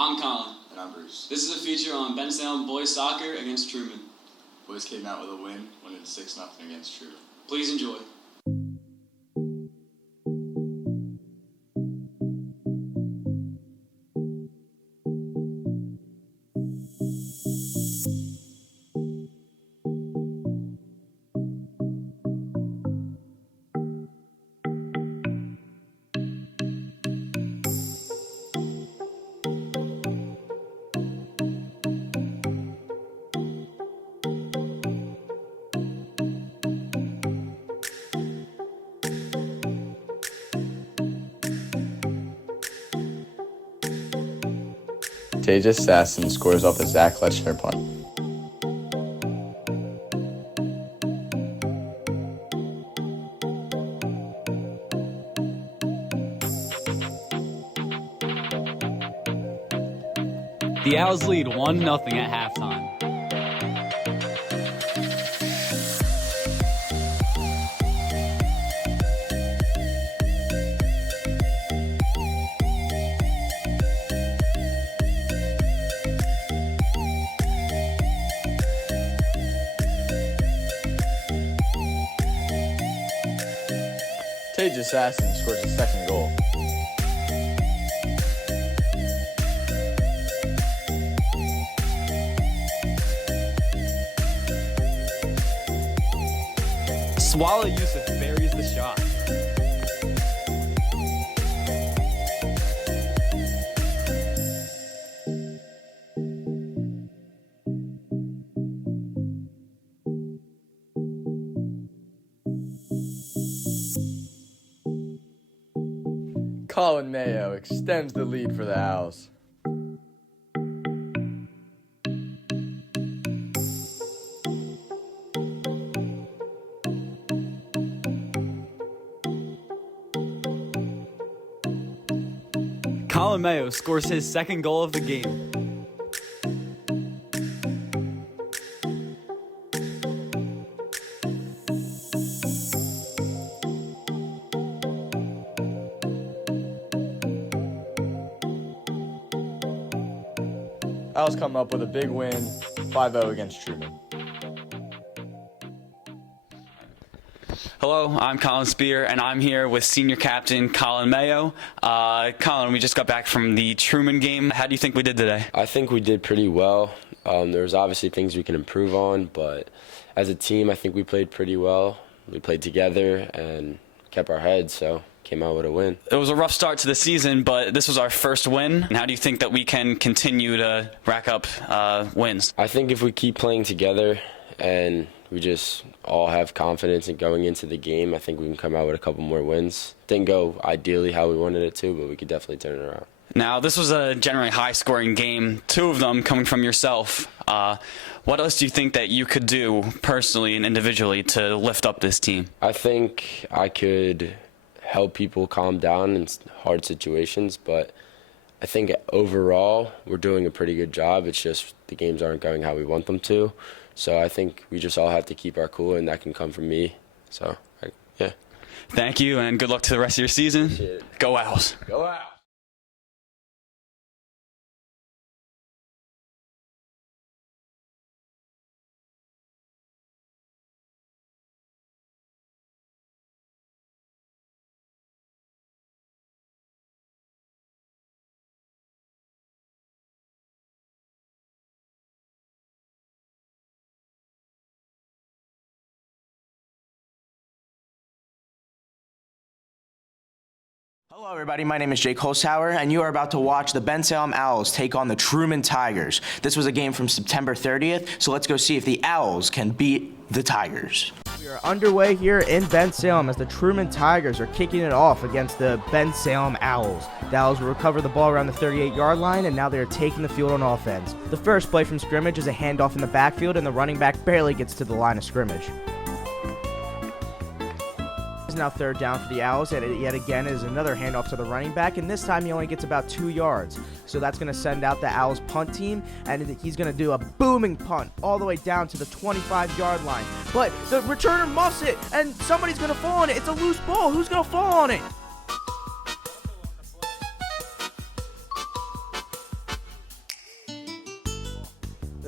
I'm Colin. And I'm Bruce. This is a feature on Bensalem boys soccer against Truman. Boys came out with a win, winning 6-0 against Truman. Please enjoy. Tejas Sasson scores off a Zach Lechner punt. The Owls lead 1-0 at halftime. Tejas Sasson scores his second goal. Swallow Yusuf buries the shot. Colin Mayo extends the lead for the Owls. Colin Mayo scores his second goal of the game. Owls come up with a big win, 5-0 against Truman. Hello, I'm Colin Spear, and I'm here with senior captain Colin Mayo. Colin, we just got back from the Truman game. How do you think we did today? I think we did pretty well. There's obviously things we can improve on, but as a team, I think we played pretty well. We played together and kept our heads, so came out with a win. It was a rough start to the season, but this was our first win. And how do you think that we can continue to rack up wins? I think if we keep playing together and we just all have confidence in going into the game, I think we can come out with a couple more wins. Didn't go ideally how we wanted it to, but we could definitely turn it around. Now, this was a generally high-scoring game, two of them coming from yourself. What else do you think that you could do personally and individually to lift up this team? I think I could help people calm down in hard situations, but I think overall we're doing a pretty good job. It's just the games aren't going how we want them to. So I think we just all have to keep our cool, and that can come from me. So, yeah. Thank you, and good luck to the rest of your season. Go Owls. Go Owls! Hello everybody, my name is Jake Holzhauer, and you are about to watch the Bensalem Owls take on the Truman Tigers. This was a game from September 30th, so let's go see if the Owls can beat the Tigers. We are underway here in Bensalem as the Truman Tigers are kicking it off against the Bensalem Owls. The Owls will recover the ball around the 38-yard line, and now they are taking the field on offense. The first play from scrimmage is a handoff in the backfield, and the running back barely gets to the line of scrimmage. It's now third down for the Owls, and it yet again is another handoff to the running back, and this time he only gets about 2 yards. So that's going to send out the Owls punt team, and he's going to do a booming punt all the way down to the 25-yard line. But the returner muffs it, and somebody's going to fall on it. It's a loose ball. Who's going to fall on it?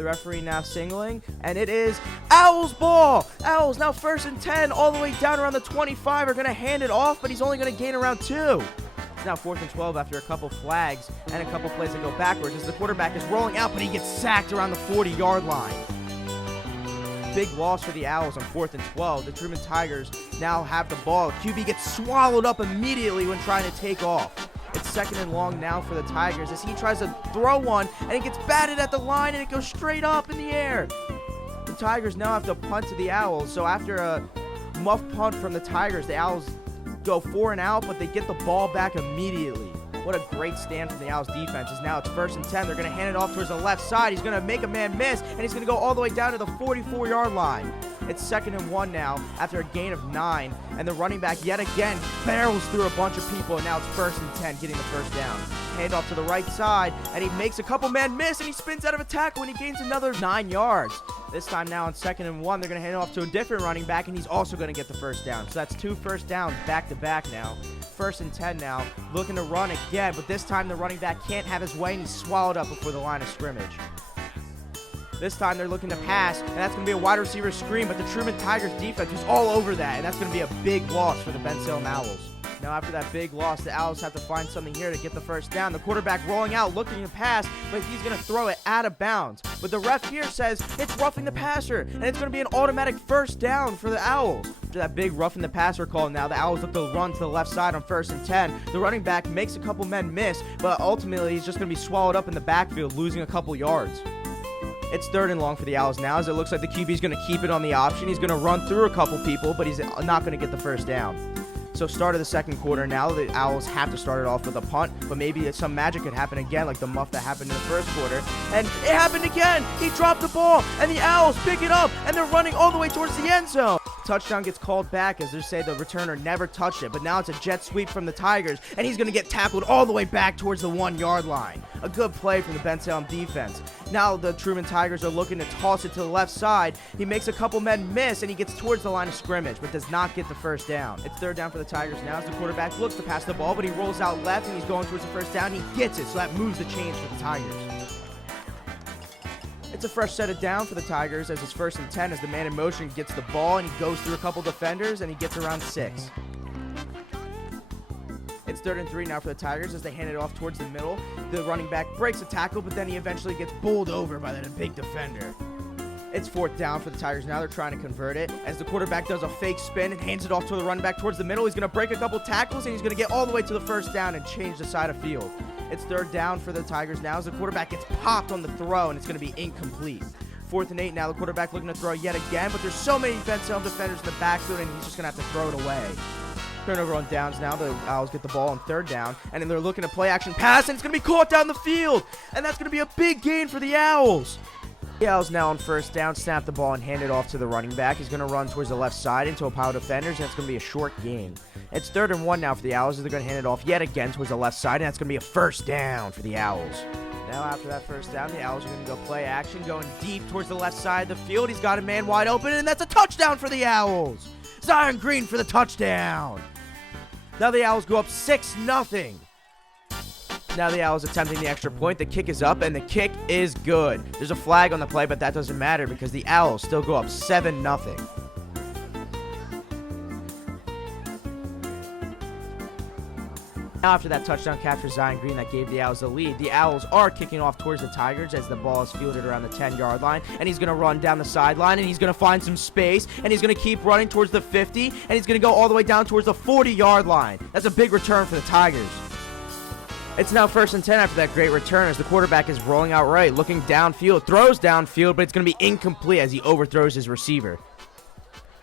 The referee now signaling, and it is Owls ball. Owls now 1st and 10, all the way down around the 25, are going to hand it off, but he's only going to gain around 2. It's now 4th and 12 after a couple flags and a couple plays that go backwards as the quarterback is rolling out, but he gets sacked around the 40-yard line. Big loss for the Owls on 4th and 12. The Truman Tigers now have the ball. QB gets swallowed up immediately when trying to take off. It's 2nd and long now for the Tigers as he tries to throw one, and it gets batted at the line, and it goes straight up in the air. The Tigers now have to punt to the Owls, so after a muff punt from the Tigers, the Owls go 4 and out, but they get the ball back immediately. What a great stand from the Owls defense. As now it's 1st and 10. They're going to hand it off towards the left side. He's going to make a man miss, and he's going to go all the way down to the 44-yard line. It's 2nd and 1 now after a gain of 9, and the running back yet again barrels through a bunch of people, and now it's 1st and 10, getting the first down. Hand off to the right side, and he makes a couple man miss, and he spins out of a tackle, and he gains another 9 yards. This time now on 2nd and 1, they're going to hand it off to a different running back, and he's also going to get the first down. So that's 2 first downs back-to-back now. 1st and 10 now, looking to run again, but this time the running back can't have his way, and he's swallowed up before the line of scrimmage. This time they're looking to pass, and that's going to be a wide receiver screen, but the Truman Tigers defense was all over that, and that's going to be a big loss for the Ben Salem Owls. Now after that big loss, the Owls have to find something here to get the first down. The quarterback rolling out, looking to pass, but he's going to throw it out of bounds. But the ref here says it's roughing the passer, and it's going to be an automatic first down for the Owls. After that big roughing the passer call now, the Owls look to run to the left side on 1st and 10. The running back makes a couple men miss, but ultimately he's just going to be swallowed up in the backfield, losing a couple yards. It's 3rd and long for the Owls now, as it looks like the QB is going to keep it on the option. He's going to run through a couple people, but he's not going to get the first down. So start of the 2nd quarter now, the Owls have to start it off with a punt, but maybe some magic could happen again like the muff that happened in the 1st quarter. And it happened again! He dropped the ball, and the Owls pick it up, and they're running all the way towards the end zone. Touchdown gets called back as they say the returner never touched it, but now it's a jet sweep from the Tigers, and he's going to get tackled all the way back towards the 1-yard line. A good play from the Ben Salem defense. Now the Truman Tigers are looking to toss it to the left side. He makes a couple men miss, and he gets towards the line of scrimmage, but does not get the first down. It's 3rd down for the Tigers now as the quarterback looks to pass the ball, but he rolls out left, and he's going towards the first down. He gets it, so that moves the chains for the Tigers. It's a fresh set of down for the Tigers as it's 1st and 10 as the man in motion gets the ball, and he goes through a couple defenders, and he gets around 6. It's 3rd and 3 now for the Tigers as they hand it off towards the middle. The running back breaks a tackle, but then he eventually gets bowled over by that big defender. It's 4th down for the Tigers now. They're trying to convert it as the quarterback does a fake spin and hands it off to the running back towards the middle. He's going to break a couple tackles, and he's going to get all the way to the first down and change the side of field. It's 3rd down for the Tigers now as the quarterback gets popped on the throw, and it's going to be incomplete. 4th and 8 now. The quarterback looking to throw yet again, but there's so many Ben Salem defenders in the backfield, and he's just going to have to throw it away. Turnover on downs now. The Owls get the ball on 3rd down, and then they're looking to play action pass, and it's going to be caught down the field, and that's going to be a big gain for the Owls. The Owls now on 1st down, snap the ball and hand it off to the running back. He's going to run towards the left side into a pile of defenders, and it's going to be a short gain. It's 3rd and 1 now for the Owls as they're going to hand it off yet again towards the left side, and that's going to be a first down for the Owls. Now after that first down, the Owls are going to go play action, going deep towards the left side of the field. He's got a man wide open, and that's a touchdown for the Owls. Zion Green for the touchdown. Now the Owls go up 6-0. Now the Owls attempting the extra point. The kick is up, and the kick is good. There's a flag on the play, but that doesn't matter because the Owls still go up 7-0. Now after that touchdown catch for Zion Green that gave the Owls the lead, the Owls are kicking off towards the Tigers as the ball is fielded around the 10-yard line, and he's going to run down the sideline, and he's going to find some space, and he's going to keep running towards the 50, and he's going to go all the way down towards the 40-yard line. That's a big return for the Tigers. It's now 1st and 10 after that great return as the quarterback is rolling out right, looking downfield, throws downfield, but it's going to be incomplete as he overthrows his receiver.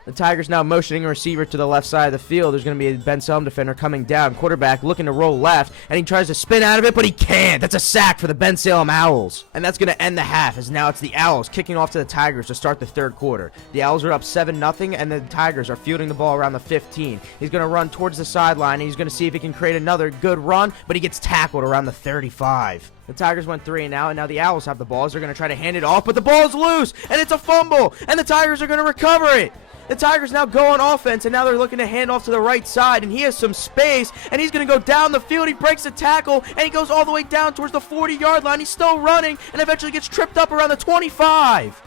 The Tigers now motioning a receiver to the left side of the field. There's going to be a Ben Salem defender coming down. Quarterback looking to roll left, and he tries to spin out of it, but he can't. That's a sack for the Ben Salem Owls. And that's going to end the half, as now it's the Owls kicking off to the Tigers to start the 3rd quarter. The Owls are up 7-0, and the Tigers are fielding the ball around the 15. He's going to run towards the sideline, and he's going to see if he can create another good run, but he gets tackled around the 35. The Tigers went 3 and out, and now the Owls have the ball. They're going to try to hand it off, but the ball is loose, and it's a fumble, and the Tigers are going to recover it. The Tigers now go on offense, and now they're looking to hand off to the right side, and he has some space, and he's going to go down the field. He breaks a tackle, and he goes all the way down towards the 40-yard line. He's still running, and eventually gets tripped up around the 25.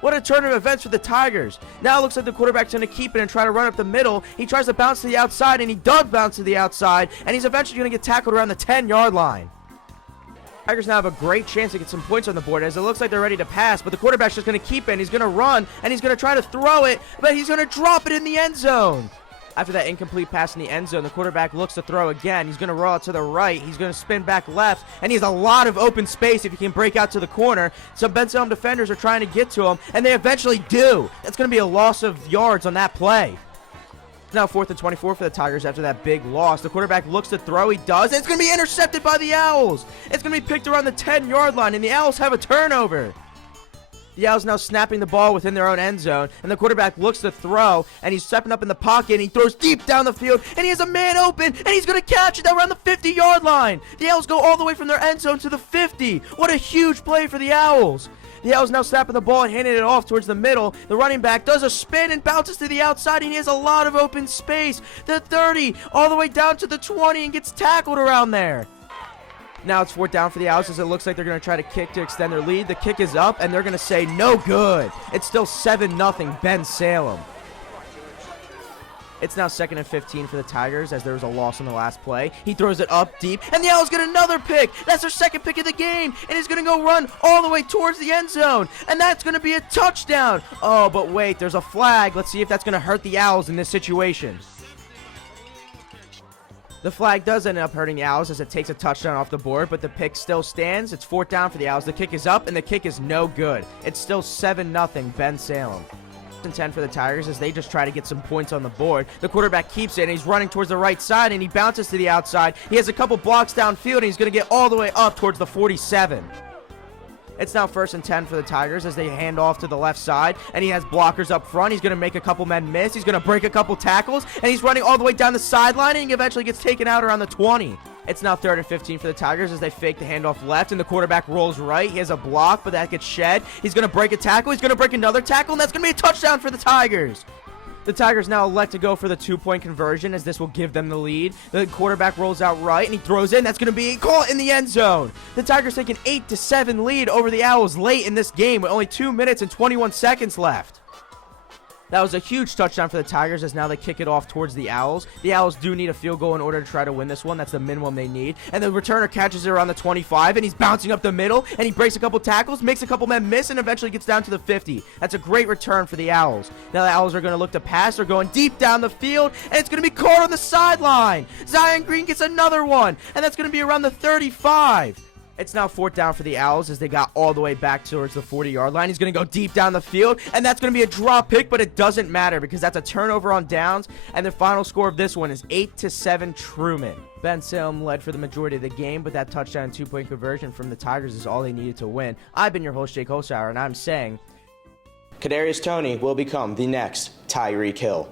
What a turn of events for the Tigers. Now it looks like the quarterback's going to keep it and try to run up the middle. He tries to bounce to the outside, and he does bounce to the outside, and he's eventually going to get tackled around the 10-yard line. Tigers now have a great chance to get some points on the board as it looks like they're ready to pass, but the quarterback's just going to keep it, and he's going to run, and he's going to try to throw it, but he's going to drop it in the end zone. After that incomplete pass in the end zone, the quarterback looks to throw again. He's going to roll out to the right. He's going to spin back left, and he has a lot of open space if he can break out to the corner. Some Ben Salem defenders are trying to get to him, and they eventually do. That's going to be a loss of yards on that play. Now 4th and 24 for the Tigers after that big loss. The quarterback looks to throw. He does. And it's going to be intercepted by the Owls. It's going to be picked around the 10-yard line, and the Owls have a turnover. The Owls now snapping the ball within their own end zone, and the quarterback looks to throw, and he's stepping up in the pocket, and he throws deep down the field, and he has a man open, and he's going to catch it around the 50-yard line. The Owls go all the way from their end zone to the 50. What a huge play for the Owls. The Owls now snapping the ball and handing it off towards the middle. The running back does a spin and bounces to the outside, and he has a lot of open space. The 30, all the way down to the 20, and gets tackled around there. Now it's 4th down for the Owls as it looks like they're going to try to kick to extend their lead. The kick is up, and they're going to say no good. It's still 7-0 Ben Salem. It's now 2nd and 15 for the Tigers as there was a loss on the last play. He throws it up deep, and the Owls get another pick. That's their second pick of the game, and he's going to go run all the way towards the end zone, and that's going to be a touchdown. Oh, but wait, there's a flag. Let's see if that's going to hurt the Owls in this situation. The flag does end up hurting the Owls as it takes a touchdown off the board, but the pick still stands. It's 4th down for the Owls. The kick is up, and the kick is no good. It's still 7-0 Ben Salem. And 10 for the Tigers as they just try to get some points on the board. The quarterback keeps it, and he's running towards the right side, and he bounces to the outside. He has a couple blocks downfield, and he's going to get all the way up towards the 47. It's now 1st and 10 for the Tigers as they hand off to the left side, and he has blockers up front. He's going to make a couple men miss. He's going to break a couple tackles, and he's running all the way down the sideline, and he eventually gets taken out around the 20. It's now 3rd and 15 for the Tigers as they fake the handoff left, and the quarterback rolls right. He has a block, but that gets shed. He's going to break a tackle. He's going to break another tackle, and that's going to be a touchdown for the Tigers. The Tigers now elect to go for the 2-point conversion as this will give them the lead. The quarterback rolls out right, and he throws in. That's going to be caught in the end zone. The Tigers take an 8-7 lead over the Owls late in this game with only 2 minutes and 21 seconds left. That was a huge touchdown for the Tigers as now they kick it off towards the Owls. The Owls do need a field goal in order to try to win this one. That's the minimum they need. And the returner catches it around the 25, and he's bouncing up the middle, and he breaks a couple tackles, makes a couple men miss, and eventually gets down to the 50. That's a great return for the Owls. Now the Owls are going to look to pass. They're going deep down the field, and it's going to be caught on the sideline. Zion Green gets another one, and that's going to be around the 35. It's now 4th down for the Owls as they got all the way back towards the 40-yard line. He's going to go deep down the field, and that's going to be a drop pick, but it doesn't matter because that's a turnover on downs, and the final score of this one is 8-7 Truman. Ben Salem led for the majority of the game, but that touchdown and 2-point conversion from the Tigers is all they needed to win. I've been your host, Jake Holzhauer, and I'm saying Kadarius Toney will become the next Tyreek Hill.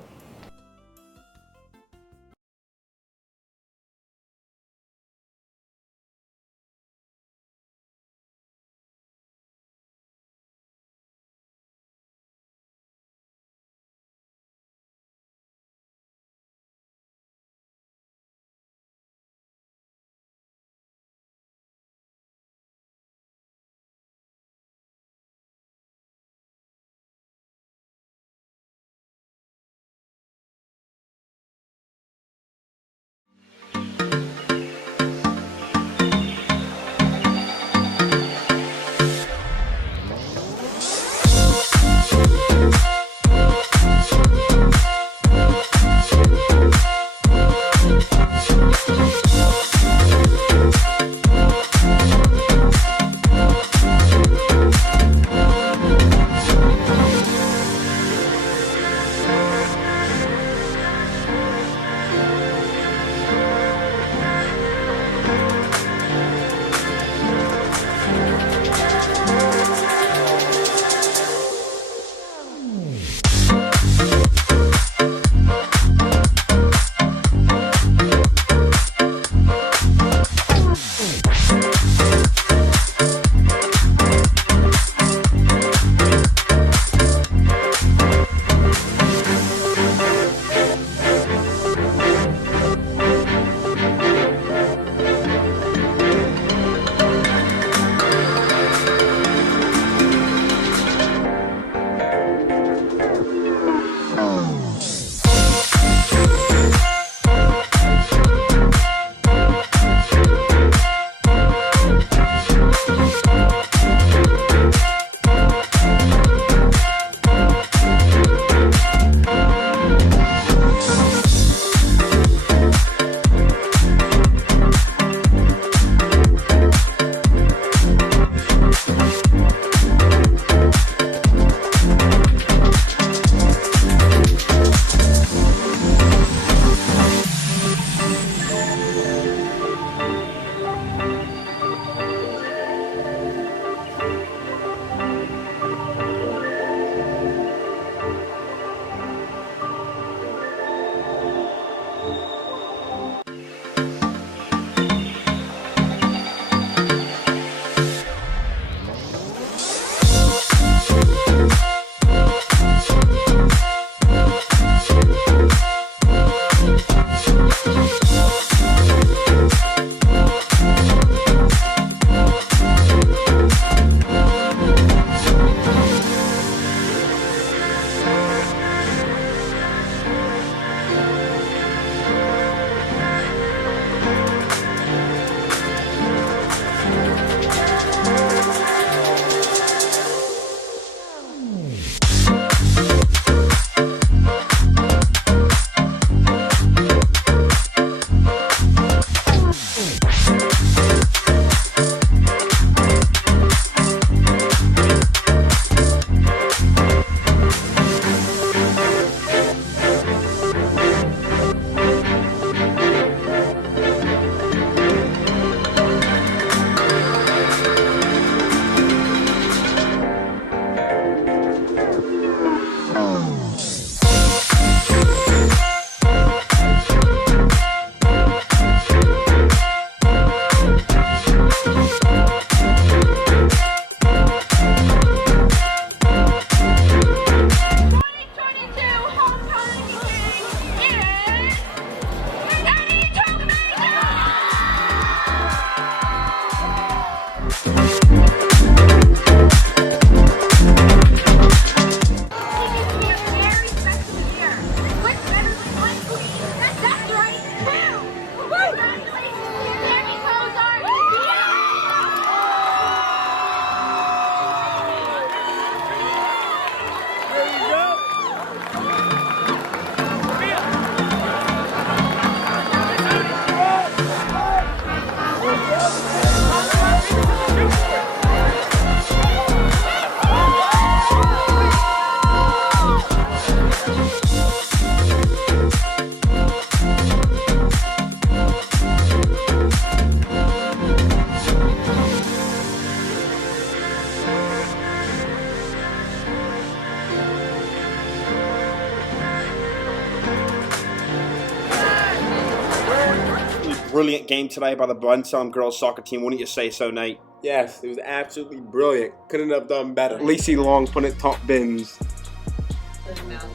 brilliant game today by the Bensalem girls soccer team. Wouldn't you say so, Nate? Yes, it was absolutely brilliant. Couldn't have done better. Lacey Long put it top bins.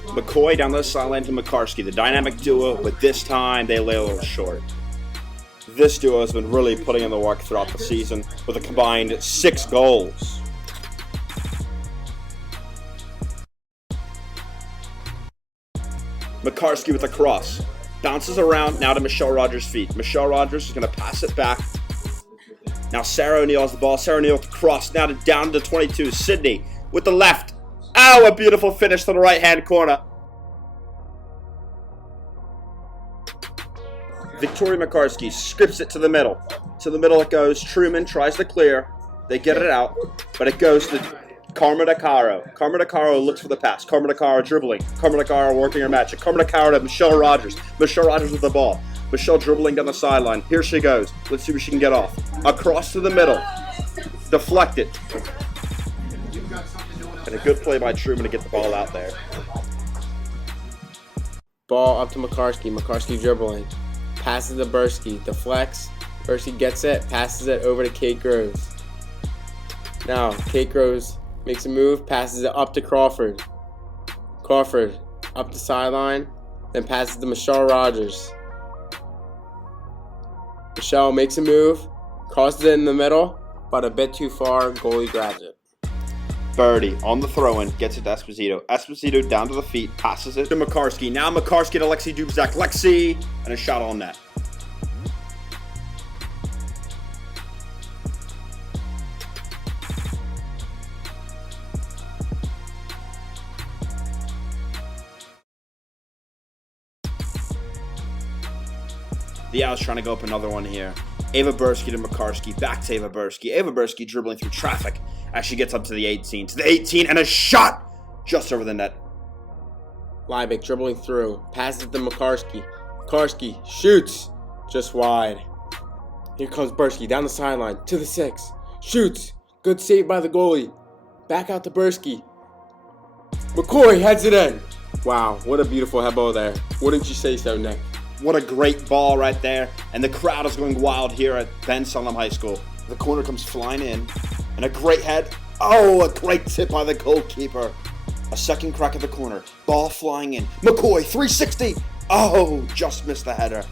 McCoy down the sideline to McCarskey, the dynamic duo, but this time they lay a little short. This duo has been really putting in the work throughout the season with a combined 6 goals. McCarskey with a cross. Bounces around, now to Michelle Rogers' feet. Michelle Rogers is going to pass it back. Now Sarah O'Neill has the ball. Sarah O'Neill with the cross, now down to 22. Sydney with the left. Oh, a beautiful finish to the right-hand corner. Victoria McCarskey scripts it to the middle. To the middle it goes. Truman tries to clear. They get it out, but it goes to Carmen DeCaro. Carmen DeCaro looks for the pass. Carmen DeCaro dribbling. Carmen DeCaro working her magic. Carmen DeCaro to Michelle Rogers. Michelle Rogers with the ball. Michelle dribbling down the sideline. Here she goes. Let's see what she can get off. Across to the middle. Deflected. And a good play by Truman to get the ball out there. Ball up to McCarskey. McCarskey dribbling. Passes to Bursky. Deflects. Bursky gets it. Passes it over to Kate Groves. Now, Kate Groves makes a move. Passes it up to Crawford. Crawford up the sideline. Then passes to Michelle Rogers. Michelle makes a move. Crosses it in the middle. But a bit too far. Goalie grabs it. Birdie on the throw-in, gets it to Esposito. Esposito down to the feet, passes it to McCarskey. Now McCarskey to Lexi Dubzak. Lexi, and a shot on net. The Owls trying to go up another one here. Ava Bursky to McCarskey, back to Ava Bursky. Ava Bursky dribbling through traffic as she gets up to the 18. To the 18, and a shot just over the net. Liebig dribbling through, passes it to McCarskey. McCarskey shoots, just wide. Here comes Bursky down the sideline to the 6. Shoots, good save by the goalie. Back out to Bursky. McCoy heads it in. Wow, what a beautiful head ball there. Wouldn't you say so, Nick? What a great ball right there. And the crowd is going wild here at Bensalem High School. The corner comes flying in. And a great head. Oh, a great tip by the goalkeeper. A second crack at the corner. Ball flying in. McCoy, 360. Oh, just missed the header.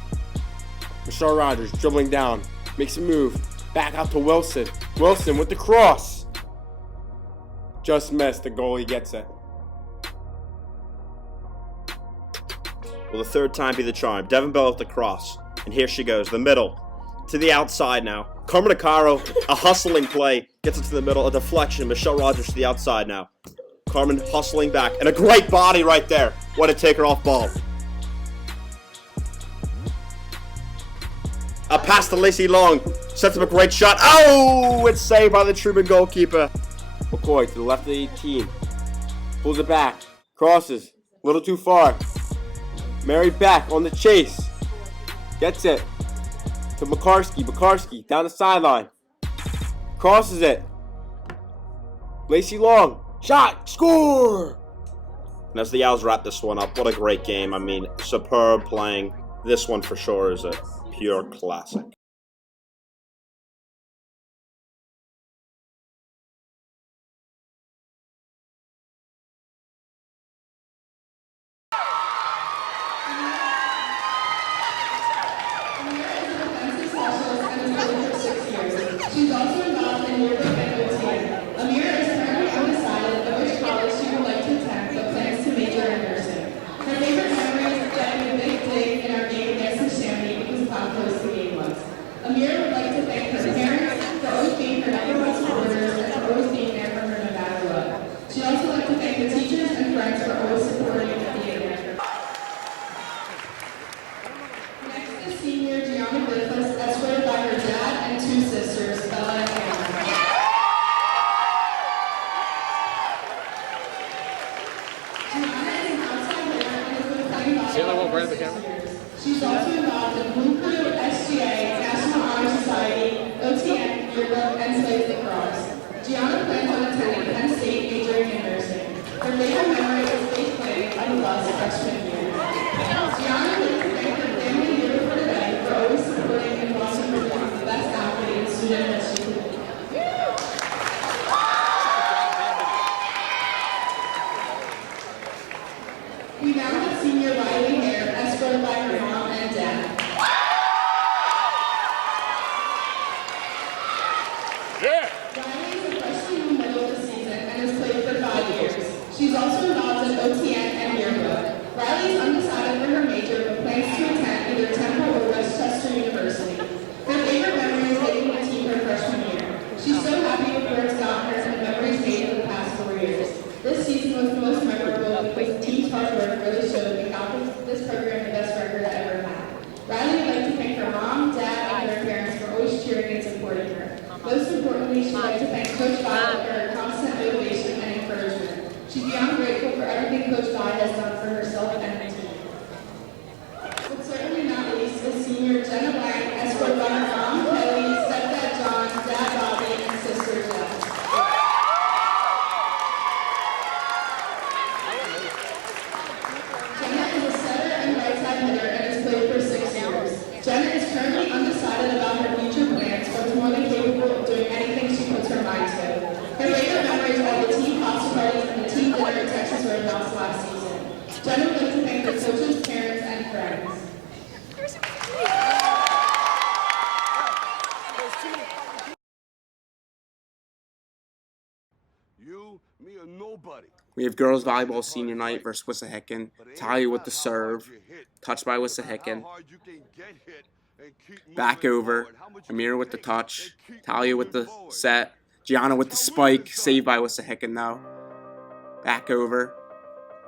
Michelle Rogers dribbling down. Makes a move. Back out to Wilson. Wilson with the cross. Just missed. The goalie gets it. Will the third time be the charm? Devin Bell with the cross. And here she goes. The middle. To the outside now. Carmen DeCaro, a hustling play. Gets it to the middle. A deflection. Michelle Rogers to the outside now. Carmen hustling back. And a great body right there. What a taker off ball. A pass to Lacey Long. Sets up a great shot. Oh! It's saved by the Truman goalkeeper. McCoy to the left of the 18. Pulls it back. Crosses. A little too far. Mary back on the chase. Gets it to McCarskey. McCarskey down the sideline. Crosses it. Lacey Long. Shot. Score! And as the Owls wrap this one up, what a great game. I mean, superb playing. This one for sure is a pure classic. She's also involved in your defensive team. Amira is currently undecided of which college she would like to attend, but plans to major in nursing. Her favorite memory is getting a big dig in our game against Chamonix because of how close the game was. Amira would like to thank her parents for always being her number one supporters and for always being there for her no matter what. She'd also like to thank the teachers and friends for always supporting and being there. Next is senior Gianna Griffiths, escorted by her dad and 2 sisters, Bella and Anna. Gianna is an outside winner and has been playing volleyball for 6 years. She's also involved in Blue Crew, SGA, National Honor Society, OTN, Yearbook, and Slaves Lacrosse. Gianna plans on attending Penn State majoring in nursing. Her favorite memory is state playing on the bus freshman year. Gianna would like to thank her family here for today for always supporting has done for herself and her team. But certainly not least is senior Jenna Blank, escorted by her mom, Kelly, stepdad John, dad Bobby, and sister Jess. Jenna is a setter and right side hitter and has played for 6 years. Jenna is currently undecided about her future plans, but is more than capable of doing anything she puts her mind to. Her favorite memories are the team pasta parties and the team dinner at Texas Roadhouse last season. Jenna would like to thank her coaches, parents, and friends. You, me, or nobody. We have girls volleyball senior night versus Wissahickon. Talia with the serve. Touched by Wissahickon. Back over. Amira with the touch. Talia with the set. Gianna with the spike. Saved by Wissahickon though. Back over.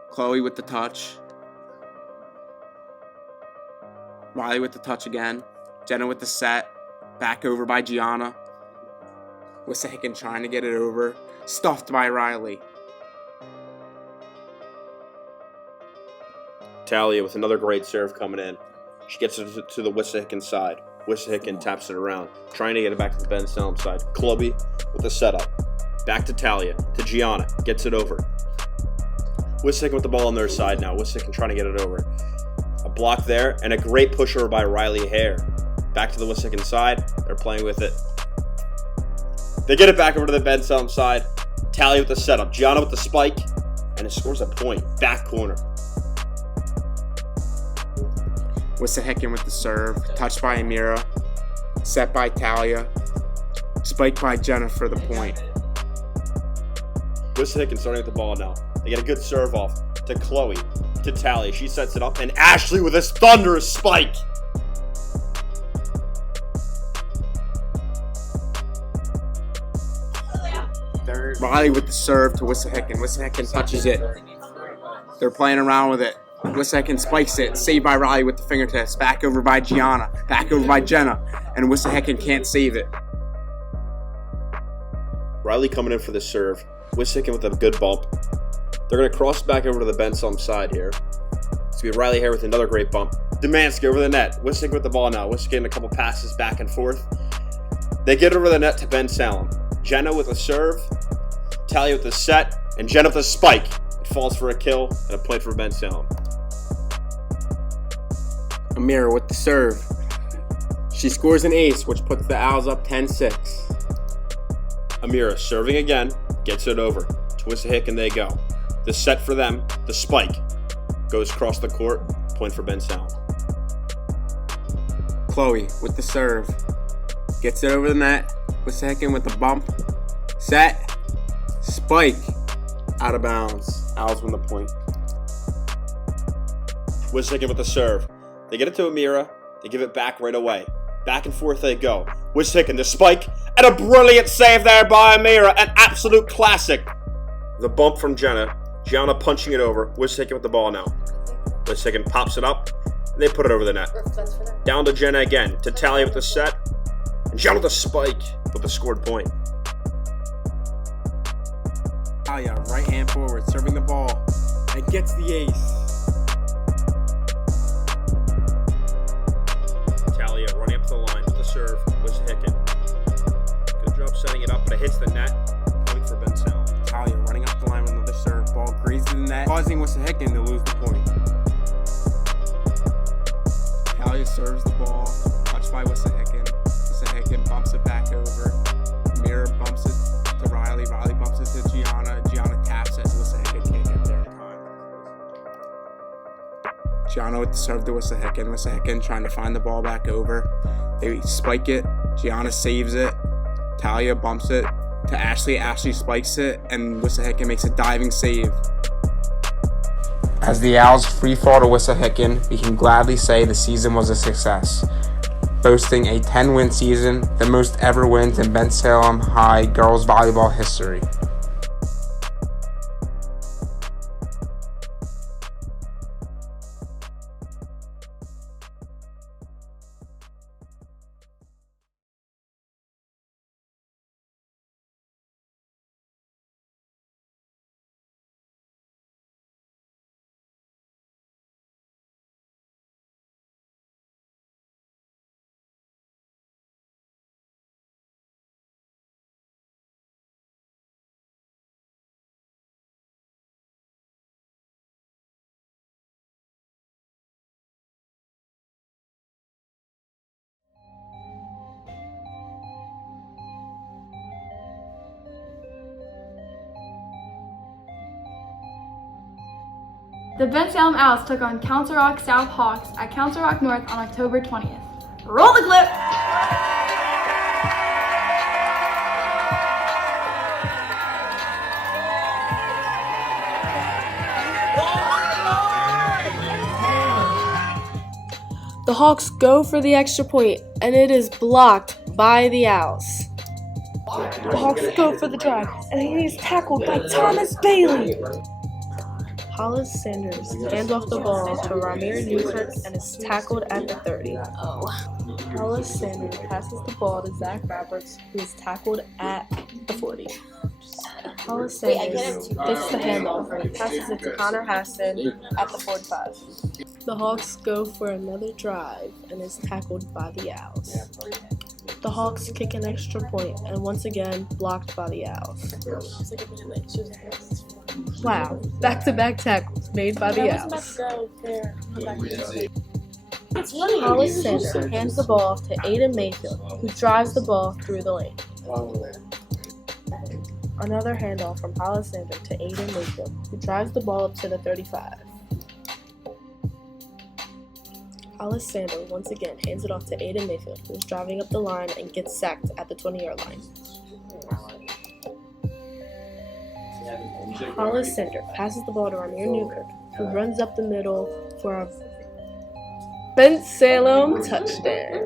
Chloe with the touch. Riley with the touch again. Jenna with the set. Back over by Gianna. Wissahickon trying to get it over. Stuffed by Riley. Talia with another great serve coming in. She gets it to the Wissahickon side. Wissahickon taps it around, trying to get it back to the Ben Salem side. Chloe with the setup. Back to Talia, to Gianna, gets it over. Wissahickon with the ball on their side now. Wissahickon trying to get it over. A block there, and a great pushover by Riley Hare. Back to the Wissahickon side. They're playing with it. They get it back over to the Ben Salem side. Talia with the setup. Gianna with the spike, and it scores a point. Back corner. Wissahickon with the serve. Touched by Amira. Set by Talia. Spiked by Jenna for the point. Wissahickon starting with the ball now. They get a good serve off to Chloe, to Talia. She sets it up, and Ashley with this thunderous spike. Riley with the serve to Wissahickon. Wissahickon touches it. They're playing around with it. Wissahickon spikes it. Saved by Riley with the fingertips. Back over by Gianna. Back over by Jenna. And Wissahickon can't save it. Riley coming in for the serve. Wissahickon with a good bump. They're going to cross back over to the Ben Salem side here. It's going to be Riley here with another great bump. Demansky over the net. Wissahickon with the ball now. Wissahickon a couple passes back and forth. They get over the net to Ben Salem. Jenna with a serve. Talia with the set. And Jenna with a spike. It falls for a kill and a point for Ben Salem. Amira with the serve. She scores an ace, which puts the Owls up 10-6. Amira serving again. Gets it over. To Wissahickon they go. The set for them. The spike. Goes across the court. Point for Ben Salem. Chloe with the serve. Gets it over the net. Wissahickon with the bump. Set. Spike. Out of bounds. Owls win the point. Wissahickon with the serve. They get it to Amira. They give it back right away. Back and forth they go. Wissahickon, the spike, and a brilliant save there by Amira. An absolute classic. The bump from Jenna. Gianna punching it over. Wissahickon with the ball now. Wissahickon pops it up, and they put it over the net. Down to Jenna again. To Talia with the set. And Gianna with the spike with the scored point. Talia, right hand forward, serving the ball. And gets the ace. Talia running up to the line with the serve. Wissahickon. Good job setting it up, but it hits the net. Point for Ben Salem. Talia running up the line with another serve. Ball grazes the net, causing Wissahickon to lose the point. Talia serves the ball. Touched by Wissahickon. Wissahickon bumps it back over. Amira bumps it to Riley. Riley bumps it to Gianna. Gianna taps it. Wissahickon can't get there in time. Gianna with the serve to Wissahickon. Wissahickon trying to find the ball back over. They spike it. Gianna saves it. Talia bumps it to Ashley. Ashley spikes it, and Wissahickon makes a diving save. As the Owls free fall to Wissahickon, we can gladly say the season was a success, boasting a 10-win season, the most ever wins in Ben Salem High girls volleyball history. The Ben Salem Owls took on Council Rock South Hawks at Council Rock North on October 20th. Roll the clip! The Hawks go for the extra point, and it is blocked by the Owls. The Hawks go for the drive, and he is tackled by Thomas Bailey. Hollis Sanders hands off the ball to Ramir Newkirk and is tackled at the 30. Hollis Sanders passes the ball to Zach Roberts, who is tackled at the 40. Hollis Sanders takes the handoff and passes it to Connor Hassan at the 45. The Hawks go for another drive and is tackled by the Owls. The Hawks kick an extra point and once again blocked by the Owls. Wow, back-to-back tackles made by the Owls. Hollis Sanders hands the ball off to Aiden Mayfield, who drives the ball through the lane. Another handoff from Hollis Sanders to Aiden Mayfield, who drives the ball up to the 35. Hollis Sanders once again hands it off to Aiden Mayfield, who is driving up the line and gets sacked at the 20-yard line. Hollis Sanders passes the ball to Ramir Newkirk, who runs up the middle for a Ben Salem touchdown.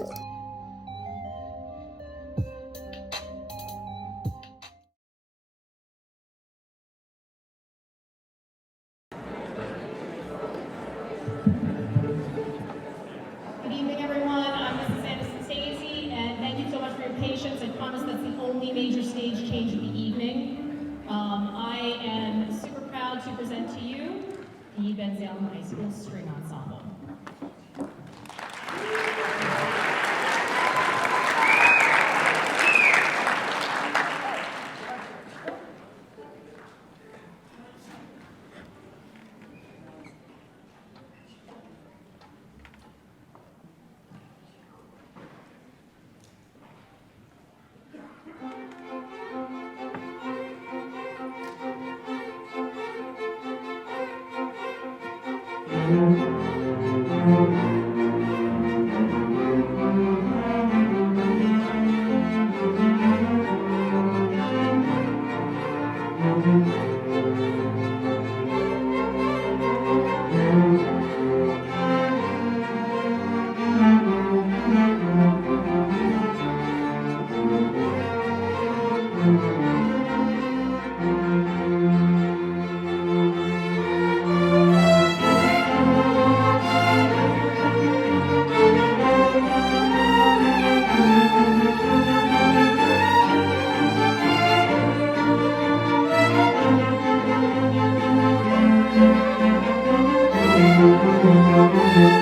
Good evening, everyone. I'm Mrs. Anastasia, and thank you so much for your patience. I promise that's the only major stage change of the evening. I am super proud to present to you the Ben Salem High School String Ensemble. Thank you.